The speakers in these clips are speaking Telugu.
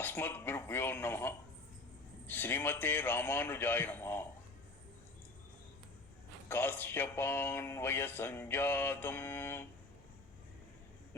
అస్మద్గురుభ్యో నమః. శ్రీమతే రామానుజాయ నమః. కాశ్యపాన్వయ సంజాతం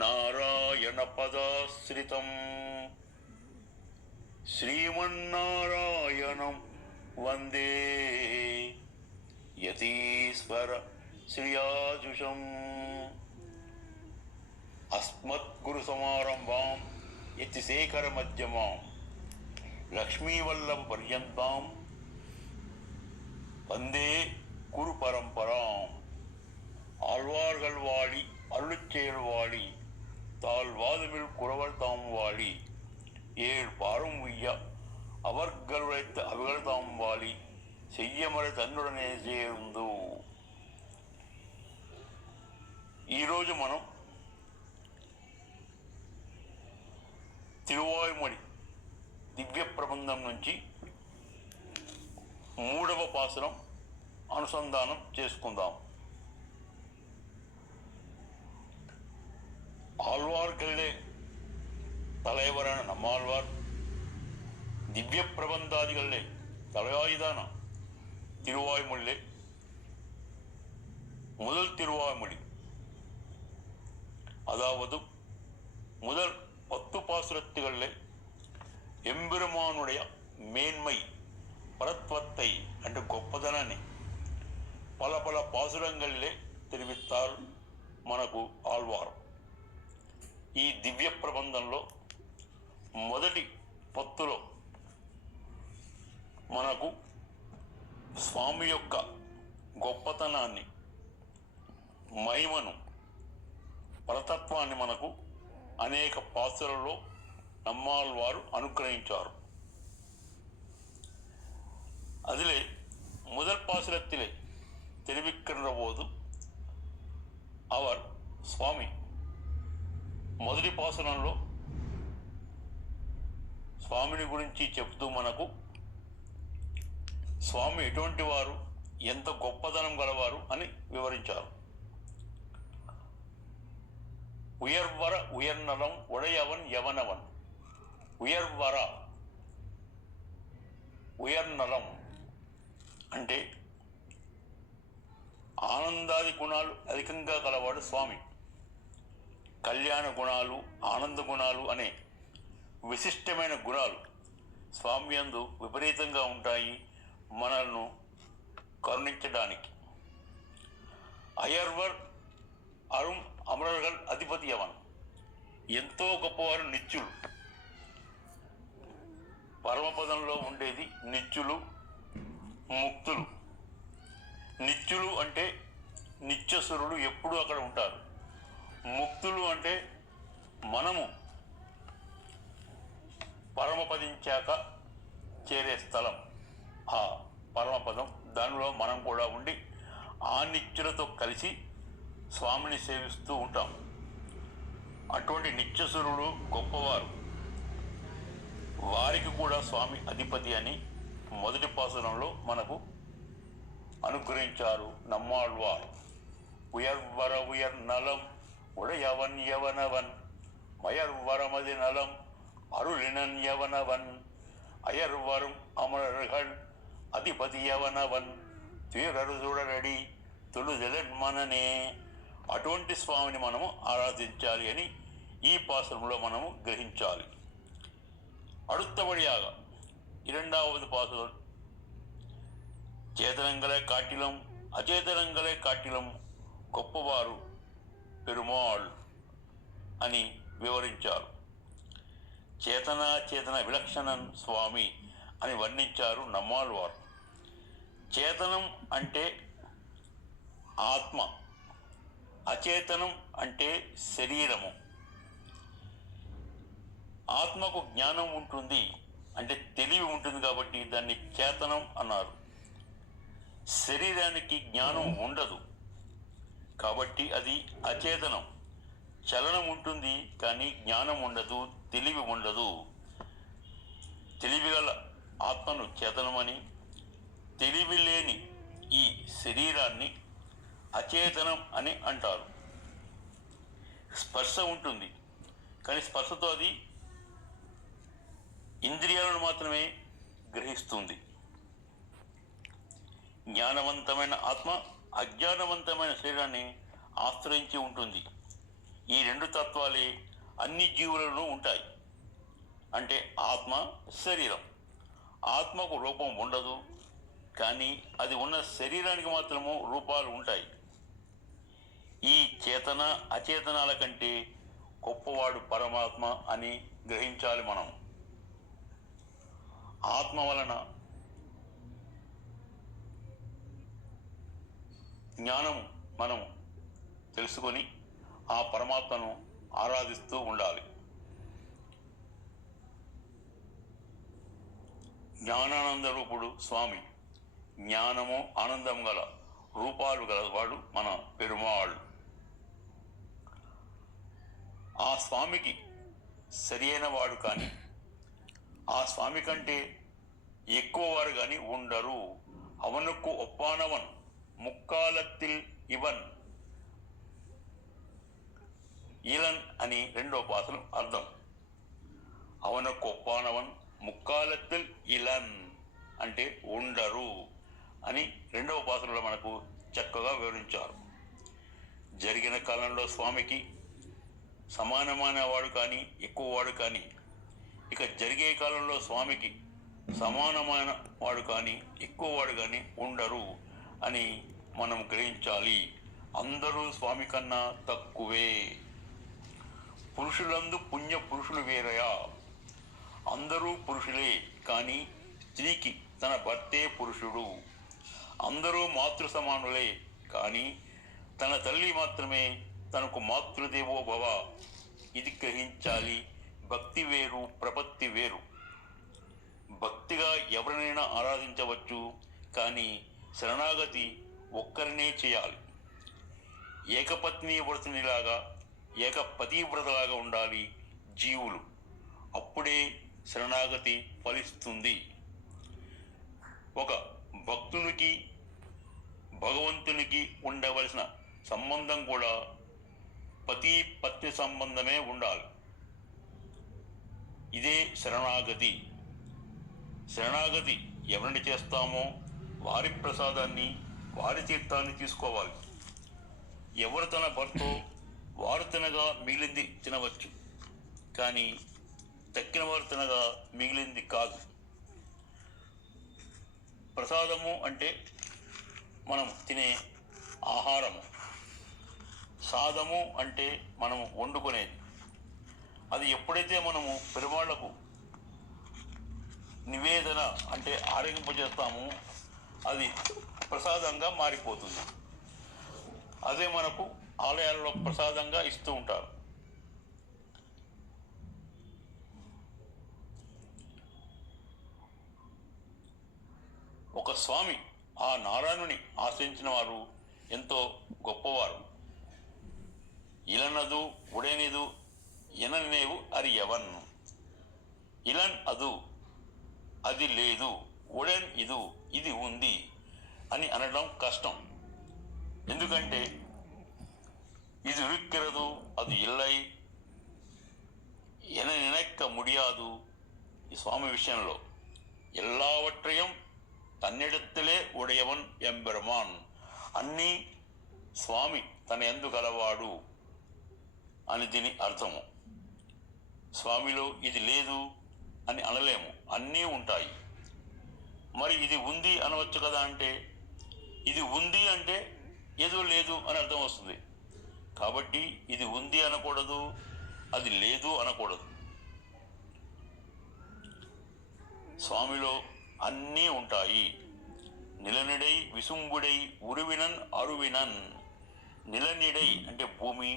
నారాయణ పదాశ్రితం శ్రీమన్నారాయణం వందే యతీశ్వర శ్రియాజుషం. అస్మద్గురు సమారంభాం యతిశేఖర మధ్యమాం లక్ష్మీవల్లభ పర్యంతాం వందే குரு பரம்பராம். ஆழ்வார்கள் வாழி அருளுச்செயல் வாழி தாழ்வாதுமில் குறவர் தாம் வாழி ஏழ் பாரும் உய்யா அவர்களுழைத்த அவர்கள் தாம் வாழி చెయ్యమర తన్నుడనే చేరుందు. ఈరోజు మనం తిరువాయుమొళి దివ్య ప్రబంధం నుంచి 3వ పాసురం అనుసంధానం చేసుకుందాం. ఆళ్వార్களிலே தலைவரான நம்மாழ்வார் திவ்ய பிரபந்தாதிகளிலே தலைவாய்தான திருவாய்மொழியிலே முதல் திருவாய்மொழி, அதாவது முதல் 10 பாசுரத்துகளிலே எம்பெருமானுடைய மேன்மை பரத்வத்தை అంటే గొప్పదనాన్ని పల పల పాసురంగల్లే తెలివిస్తారు మనకు ఆళ్వారు. ఈ దివ్య ప్రబంధంలో మొదటి పత్తులో మనకు స్వామి యొక్క గొప్పతనాన్ని, మహిమను, పరతత్వాన్ని మనకు అనేక పాత్రలలో நம்மாழ்வார் அனுக்கிரகிச்சார். அதிலே முதல் பாசுரத்திலே தெரிவிக்கின்ற போது அவர் స్వామి మొదటి పాసురంలో స్వామిని గురించి చెప్తూ మనకు స్వామి ఎటువంటి వారు, ఎంత గొప్పదనం గలవారు అని వివరించారు. ఉయర్వర ఉయర్నలం ఉడయవన్ యవనవన్. ఉయర్వర ఉయర్నలం అంటే ఆనందాది గుణాలు అధికంగా గలవాడు స్వామి. కళ్యాణ గుణాలు, ఆనంద గుణాలు అనే విశిష్టమైన గుణాలు స్వామి యందు విపరీతంగా ఉంటాయి మనల్ని కరుణించడానికి. అయర్వర్ అరుణ్ అమరர்கள் అధిపతి అవన్. ఎంతో గొప్పవారు నిత్యులు. పరమపదంలో ఉండేది నిత్యులు, ముక్తులు. నిత్యులు అంటే నిత్యసురులు, ఎప్పుడూ అక్కడ ఉంటారు. ముక్తులు అంటే మనము పరమపదించాక చేరే స్థలం, ఆ పరమపదం. దానిలో మనం కూడా ఉండి ఆ నిత్యులతో కలిసి స్వామిని సేవిస్తూ ఉంటాం. అటువంటి నిత్యసురులు గొప్పవారు, వారికి కూడా స్వామి అధిపతి అని మొదటి పాసురంలో మనకు అనుగ్రహించారు நம்மாழ்வார். உயர்வர உயர் நலம் உடையவன் யவனவன் மயர்வரமதி நலம் அருளினன் யவனவன் அயர்வரும் அமரர்கள் అధిపతియవనవన్ తీరరుదుడరడి తొలుదెలన్ మననే. అటువంటి స్వామిని మనము ఆరాధించాలి అని ఈ పాసురంలో మనము గ్రహించాలి. அடுத்தபடியாக 2வது பாசுரம், చేతనంగలే కాటిలం అచేతనంగలే కాటిలం గొప్పవారు పెరుమాళ్ అని వివరించారు. చేతన విలక్షణం స్వామి అని వర్ణించారు நம்மாழ்వారు. చేతనం అంటే ఆత్మ, అచేతనం అంటే శరీరము. ఆత్మకు జ్ఞానం ఉంటుంది అంటే తెలివి ఉంటుంది కాబట్టి దాన్ని చేతనం అన్నారు. శరీరానికి జ్ఞానం ఉండదు కాబట్టి అది అచేతనం. చలనం ఉంటుంది కానీ జ్ఞానం ఉండదు, తెలివి ఉండదు. తెలివిగల ఆత్మను చేతనమని, తెలివి లేని ఈ శరీరాన్ని అచేతనం అని అంటారు. స్పర్శ ఉంటుంది కానీ స్పర్శతో అది ఇంద్రియాలను మాత్రమే గ్రహిస్తుంది. జ్ఞానవంతమైన ఆత్మ అజ్ఞానవంతమైన శరీరాన్ని ఆశ్రయించి ఉంటుంది. ఈ రెండు తత్వాలే అన్ని జీవులను ఉంటాయి. అంటే ఆత్మ, శరీరం. ఆత్మకు రూపం ఉండదు, కానీ అది ఉన్న శరీరానికి మాత్రము రూపాలు ఉంటాయి. ఈ చేతన అచేతనాల కంటే గొప్పవాడు పరమాత్మ అని గ్రహించాలి మనం. ఆత్మ వలన జ్ఞానము మనం తెలుసుకొని ఆ పరమాత్మను ఆరాధిస్తూ ఉండాలి. జ్ఞానానంద రూపుడు స్వామి. జ్ఞానము ఆనందం గల రూపాలు గలవాడు మన పెరుమాళ్. ఆ స్వామికి సరియైన వాడు కానీ ఆ స్వామి కంటే ఎక్కువ వారు కానీ ఉండరు. అవనుకు ఒప్పానవన్ ముక్కాలత్తిల్ ఇవన్ ఈలన్ అని రెండో పాసలు అర్థం. అవనుకు ఒప్పానవన్ ముక్కాలత్తిల్ ఇలన్ అంటే ఉండరు అని రెండవ పాసనలో మనకు చక్కగా వివరించారు. జరిగిన కాలంలో స్వామికి సమానమైన వాడు కానీ ఎక్కువ వాడు కానీ, ఇక జరిగే కాలంలో స్వామికి సమానమైన వాడు కానీ ఎక్కువ వాడు కానీ ఉండరు అని మనం గ్రహించాలి. అందరూ స్వామి కన్నా తక్కువే. పురుషులందు పుణ్య పురుషులు వేరయా. అందరూ పురుషులే, కానీ స్త్రీకి తన భర్తే పురుషుడు. అందరూ మాతృ సమానులే, కానీ తన తల్లి మాత్రమే తనకు మాతృదేవో భవ. ఇది గ్రహించాలి. భక్తి వేరు, ప్రపత్తి వేరు. భక్తిగా ఎవరినైనా ఆరాధించవచ్చు, కానీ శరణాగతి ఒక్కరినే చేయాలి. ఏకపత్ని వ్రతునిలాగా, ఏకపతివ్రతలాగా ఉండాలి జీవులు. అప్పుడే శరణాగతి ఫలిస్తుంది. ఒక భక్తునికి భగవంతునికి ఉండవలసిన సంబంధం కూడా పతి పత్ని సంబంధమే ఉండాలి. ఇదే శరణాగతి. శరణాగతి ఎవరిని చేస్తామో వారి ప్రసాదాన్ని, వారి తీర్థాన్ని తీసుకోవాలి. ఎవరు తన భర్తో వారు తినగా మిగిలింది తినవచ్చు, కానీ తక్కిన వారు తినగా మిగిలింది కాదు. ప్రసాదము అంటే మనం తినే ఆహారము. సాదము అంటే మనము వండుకునేది. అది ఎప్పుడైతే మనము పెరుమాళ్లకు నివేదన అంటే ఆరగింపజేస్తామో అది ప్రసాదంగా మారిపోతుంది. అదే మనకు ఆలయాల్లో ప్రసాదంగా ఇస్తూ ఉంటారు. ఒక స్వామి ఆ నారాయణుని ఆశ్రయించిన వారు ఎంతో గొప్పవారు. ఇలనదు ఉడేనిదు ఎననేవు అరియవన్. ఇలన్ అదు, అది లేదు. ఉడెన్ ఇదు, ఇది ఉంది అని అనడం కష్టం. ఎందుకంటే ఇది ఉరిక్కిరదు, అది ఇల్లై ఎన నినక్క ముడియాదు. ఈ స్వామి విషయంలో ఎల్లావట్రయం తన్నెడత్తలే ఉడయవన్ ఎంబెరమాన్. అన్నీ స్వామి తన యందు గలవాడు అని దీని అర్థము. స్వామిలో ఇది లేదు అని అనలేము, అన్నీ ఉంటాయి. మరి ఇది ఉంది అనవచ్చు కదా అంటే, ఇది ఉంది అంటే ఏదో లేదు అని అర్థం వస్తుంది. కాబట్టి ఇది ఉంది అనకూడదు, అది లేదు అనకూడదు. స్వామిలో అన్నీ ఉంటాయి. నిలనిడై విసుంబుడై ఉరువినన్ అరువినన్. నిలనిడై అంటే భూమి,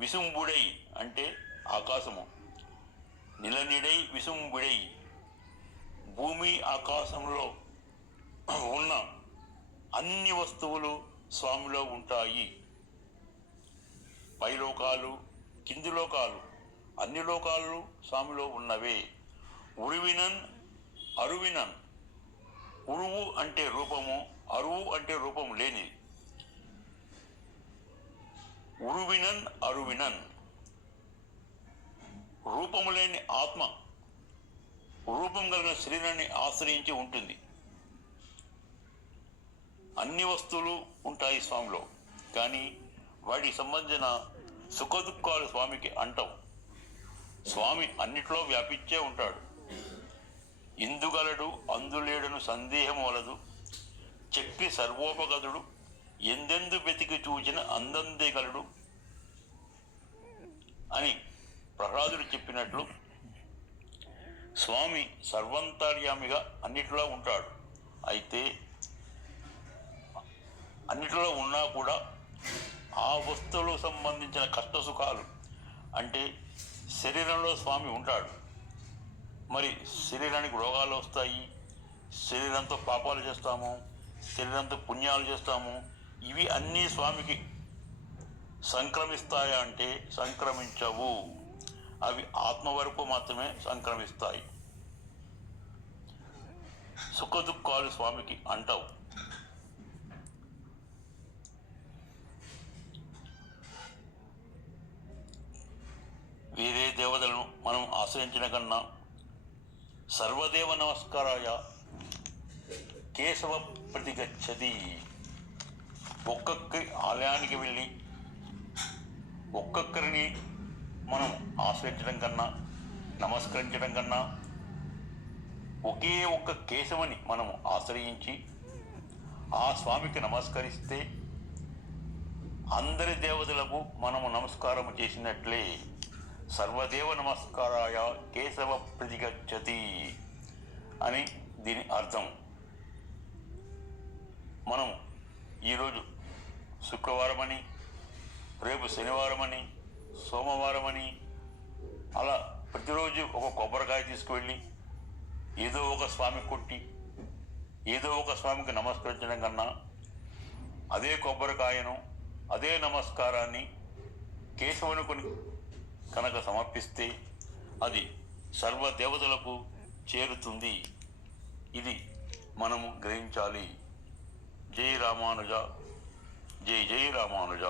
విసుంబుడై అంటే ఆకాశము. నిలనిడై విసుంబుడై భూమి ఆకాశంలో ఉన్న అన్ని వస్తువులు స్వామిలో ఉంటాయి. పైలోకాలు, కింది లోకాలు, అన్ని లోకాలు స్వామిలో ఉన్నవే. ఉరువినన్ అరువినన్. ఉరువు అంటే రూపము, అరువు అంటే రూపం లేని. ఉరువినన్ అరువినన్ రూపము లేని ఆత్మ రూపం కలిగిన శరీరాన్ని ఆశ్రయించి ఉంటుంది. అన్ని వస్తువులు ఉంటాయి స్వామిలో, కానీ వాటికి సంబంధించిన సుఖదుఖాలు స్వామికి అంటవు. స్వామి అన్నిట్లో వ్యాపించే ఉంటాడు. ఇందుగలడు అందులేడను సందేహం వలదు, చెప్పి సర్వోపగతుడు ఎందెందు వెతికి చూచిన అందందేగలడు అని ప్రహ్లాదుడు చెప్పినట్లు స్వామి సర్వంతర్యామిగా అన్నిటిలో ఉంటాడు. అయితే అన్నిటిలో ఉన్నా కూడా ఆ వస్తువులకు సంబంధించిన కష్ట సుఖాలు అంటే శరీరంలో స్వామి ఉంటాడు. మరి శరీరానికి రోగాలు వస్తాయి, శరీరంతో పాపాలు చేస్తాము, శరీరంతో పుణ్యాలు చేస్తాము. ఇవి అన్నీ స్వామికి సంక్రమిస్తాయా అంటే సంక్రమించవు. అవి ఆత్మ వరకు మాత్రమే సంక్రమిస్తాయి. సుఖదుఖాలు స్వామికి అంటవు. వేరే దేవతలను మనం ఆశ్రయించిన కన్నా సర్వదేవ నమస్కారాయ కేశవ ప్రతిగచ్చతి. ఒక్కొక్కరి ఆలయానికి వెళ్ళి ఒక్కొక్కరిని మనం ఆశ్రయించడం కన్నా, నమస్కరించడం కన్నా ఒకే ఒక్క కేశవుని మనము ఆశ్రయించి ఆ స్వామికి నమస్కరిస్తే అందరి దేవతలకు మనము నమస్కారము చేసినట్లే. సర్వదేవ నమస్కారాయ కేశవ ప్రతిగచ్చతి అని దీని అర్థం. మనం ఈరోజు శుక్రవారం అని, రేపు శనివారం అని, సోమవారం అని అలా ప్రతిరోజు ఒక కొబ్బరికాయ తీసుకువెళ్ళి ఏదో ఒక స్వామి కొట్టి ఏదో ఒక స్వామికి నమస్కరించడం కన్నా అదే కొబ్బరికాయను, అదే నమస్కారాన్ని కేశవునికి కనుక సమర్పిస్తే అది సర్వదేవతలకు చేరుతుంది. ఇది మనము గ్రహించాలి. జై రామానుజ, జై జై రామానుజ.